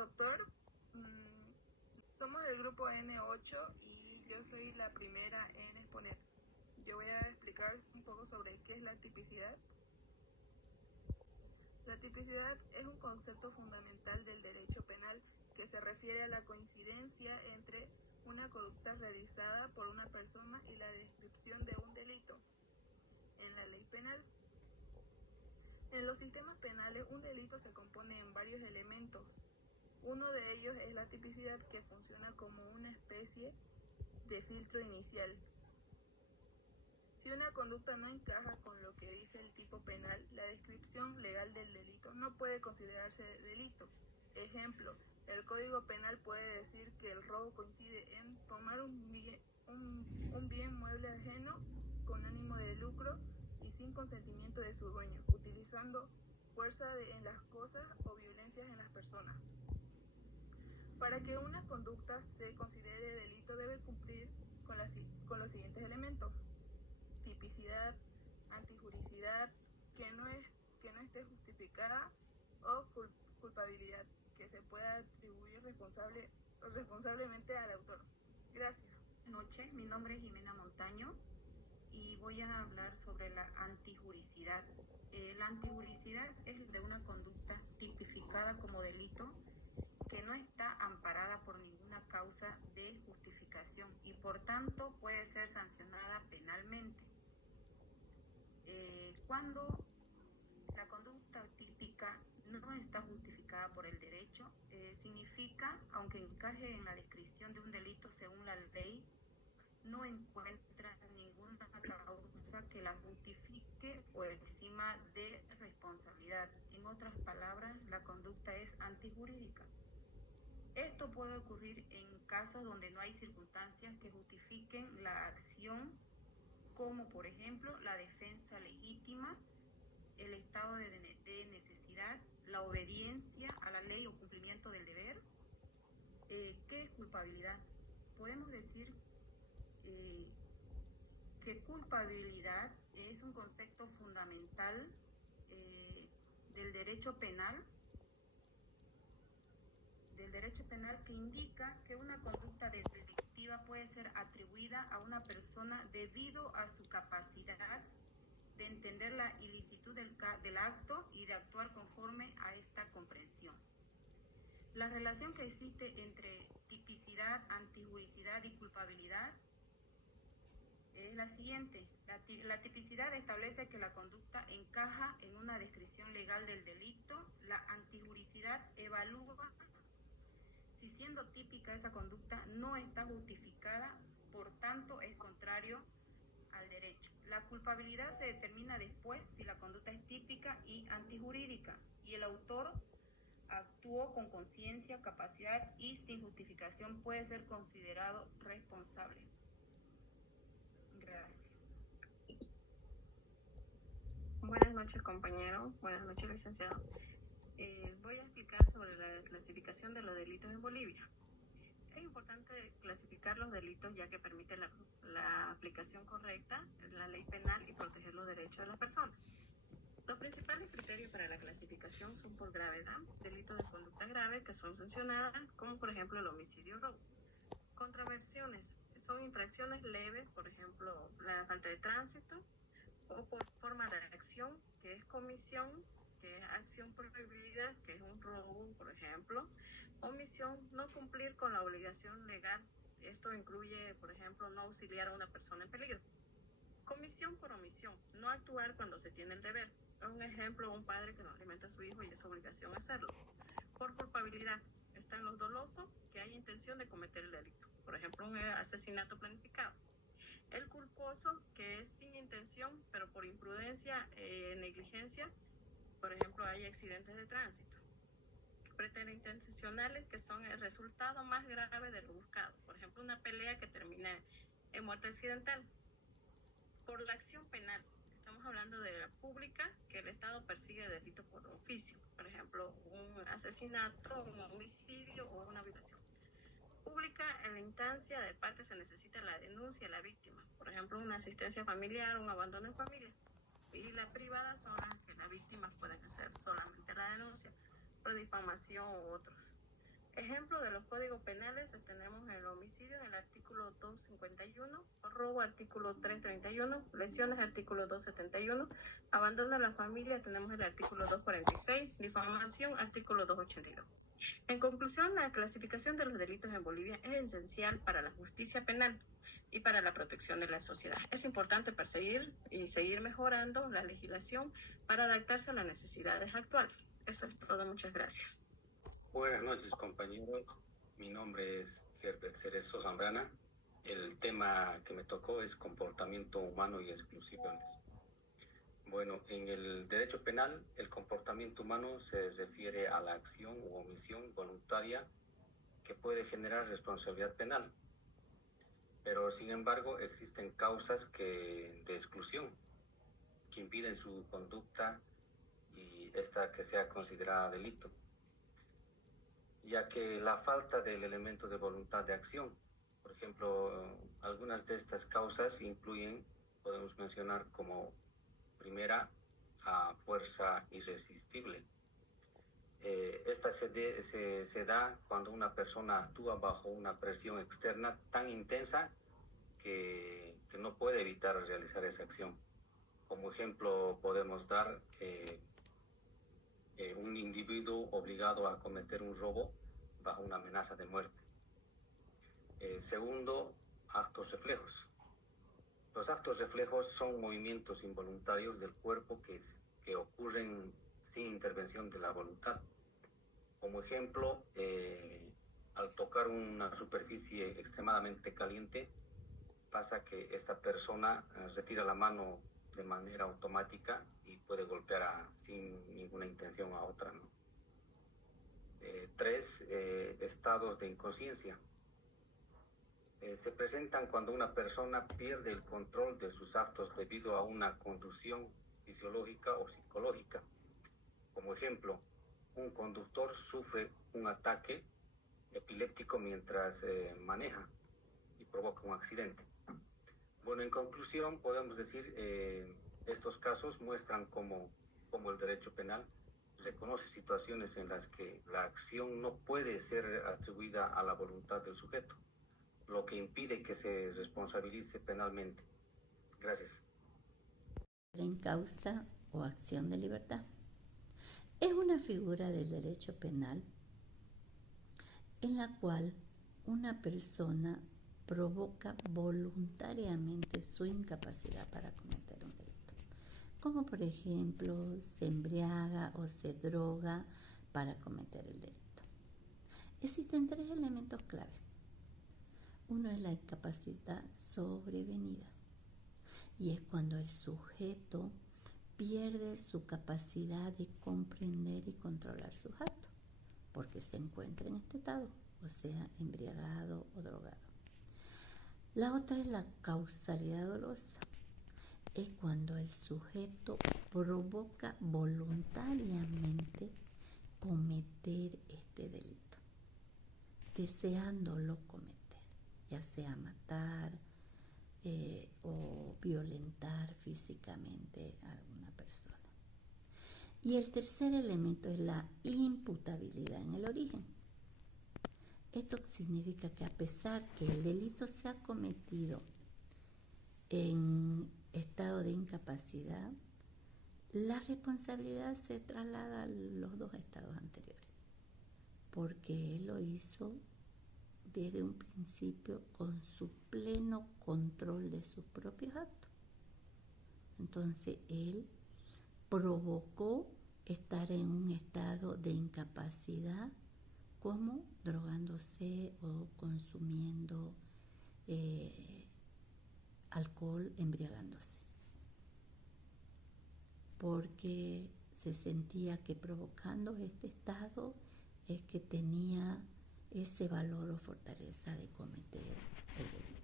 doctor. Mm, Somos el grupo N8 y yo soy la primera en exponer. Yo voy a explicar un poco sobre qué es la tipicidad. La tipicidad es un concepto fundamental del derecho penal que se refiere a la coincidencia entre una conducta realizada por una persona y la descripción de un delito en la ley penal. En los sistemas penales, un delito se compone en varios elementos. Uno de ellos es la tipicidad, que funciona como una especie de filtro inicial. Si una conducta no encaja con lo que dice el tipo penal, la descripción legal del delito no puede considerarse delito. Ejemplo, el Código Penal puede decir que el robo coincide en tomar un bien mueble ajeno con ánimo de lucro y sin consentimiento de su dueño, utilizando fuerza en las cosas o violencias en las personas. Para que una conducta se considere delito debe cumplir con los siguientes elementos: tipicidad, antijuricidad, que no esté justificada, o culpabilidad, que se pueda atribuir responsablemente al autor. Gracias. Buenas noches, mi nombre es Jimena Montaño y voy a hablar sobre la antijuricidad. La antijuricidad es de una conducta tipificada como delito que no está amparada por ninguna causa de justificación y por tanto puede ser sancionada penalmente. Cuando la conducta típica no está justificada por el derecho, significa, aunque encaje en la descripción de un delito según la ley, no encuentra ninguna causa que la justifique o exima de responsabilidad. En otras palabras, la conducta es antijurídica. Esto puede ocurrir en casos donde no hay circunstancias que justifiquen la acción, como por ejemplo la defensa legítima, el estado de necesidad, la obediencia a la ley o cumplimiento del deber. ¿Qué es culpabilidad? Podemos decir que culpabilidad es un concepto fundamental del derecho penal, que indica que una conducta delictiva puede ser atribuida a una persona debido a su capacidad de entender la ilicitud del acto y de actuar conforme a esta comprensión. La relación que existe entre tipicidad, antijuricidad y culpabilidad es la siguiente. La tipicidad establece que la conducta encaja en una descripción legal del delito. La antijuricidad evalúa si siendo típica esa conducta no está justificada, por tanto es contrario al derecho. La culpabilidad se determina después si la conducta es típica y antijurídica y el autor actuó con conciencia, capacidad y sin justificación, puede ser considerado responsable. Gracias. Buenas noches, compañero. Buenas noches, licenciado. Voy a explicar sobre la clasificación de los delitos en Bolivia. Es importante clasificar los delitos ya que permite la aplicación correcta de la ley penal y proteger los derechos de las personas. Los principales criterios para la clasificación son por gravedad, delitos de conducta grave que son sancionadas, como por ejemplo el homicidio o robo. Contravenciones son infracciones leves, por ejemplo la falta de tránsito, o por forma de acción, que es comisión, que es acción prohibida, que es un robo, por ejemplo. Omisión, no cumplir con la obligación legal. Esto incluye, por ejemplo, no auxiliar a una persona en peligro. Comisión por omisión, no actuar cuando se tiene el deber. Un ejemplo, un padre que no alimenta a su hijo y es obligación hacerlo. Por culpabilidad, está en los dolosos que hay intención de cometer el delito. Por ejemplo, un asesinato planificado. El culposo, que es sin intención, pero por imprudencia, negligencia, por ejemplo, hay accidentes de tránsito. Preterintencionales, que son el resultado más grave de lo buscado. Por ejemplo, una pelea que termina en muerte accidental. Por la acción penal, estamos hablando de la pública, que el Estado persigue delitos por oficio. Por ejemplo, un asesinato, un homicidio o una violación. Pública, en la instancia de parte se necesita la denuncia de la víctima, por ejemplo una asistencia familiar, un abandono en familia. Y la privada son las que las víctimas pueden hacer solamente la denuncia por difamación u otros. Ejemplo de los códigos penales, tenemos el homicidio en el artículo 251, robo artículo 331, lesiones artículo 271, abandono a la familia tenemos el artículo 246, difamación artículo 282. En conclusión, la clasificación de los delitos en Bolivia es esencial para la justicia penal y para la protección de la sociedad. Es importante perseguir y seguir mejorando la legislación para adaptarse a las necesidades actuales. Eso es todo. Muchas gracias. Buenas noches, compañeros. Mi nombre es Herbert Cerezo Zambrana. El tema que me tocó es comportamiento humano y exclusiones. Bueno, en el derecho penal, el comportamiento humano se refiere a la acción u omisión voluntaria que puede generar responsabilidad penal. Pero, sin embargo, existen causas de exclusión que impiden su conducta y esta que sea considerada delito, ya que la falta del elemento de voluntad de acción. Por ejemplo, algunas de estas causas incluyen, podemos mencionar como primera, a fuerza irresistible. Esta se da cuando una persona actúa bajo una presión externa tan intensa que no puede evitar realizar esa acción. Como ejemplo podemos dar un individuo obligado a cometer un robo bajo una amenaza de muerte. Segundo, actos reflejos. Los actos reflejos son movimientos involuntarios del cuerpo que ocurren sin intervención de la voluntad. Como ejemplo, al tocar una superficie extremadamente caliente, pasa que esta persona retira la mano de manera automática y puede golpear sin ninguna intención a otra, ¿no? Tres, estados de inconsciencia. Se presentan cuando una persona pierde el control de sus actos debido a una conducción fisiológica o psicológica. Como ejemplo, un conductor sufre un ataque epiléptico mientras maneja y provoca un accidente. Bueno, en conclusión, podemos decir estos casos muestran cómo el derecho penal reconoce situaciones en las que la acción no puede ser atribuida a la voluntad del sujeto, lo que impide que se responsabilice penalmente. Gracias. En causa o acción de libertad. Es una figura del derecho penal en la cual una persona provoca voluntariamente su incapacidad para cometer un delito. Como por ejemplo, se embriaga o se droga para cometer el delito. Existen tres elementos clave. Uno es la incapacidad sobrevenida, y es cuando el sujeto pierde su capacidad de comprender y controlar sus actos, porque se encuentra en este estado, o sea, embriagado o drogado. La otra es la causalidad dolosa, es cuando el sujeto provoca voluntariamente cometer este delito, deseándolo cometer, ya sea matar o violentar físicamente a alguna persona. Y el tercer elemento es la imputabilidad en el origen. Esto significa que a pesar que el delito se ha cometido en estado de incapacidad, la responsabilidad se traslada a los dos estados anteriores, porque él lo hizo desde un principio con su pleno control de sus propios actos. Entonces él provocó estar en un estado de incapacidad, como drogándose o consumiendo alcohol, embriagándose, porque se sentía que provocando este estado es que tenía ese valor o fortaleza de cometer el delito.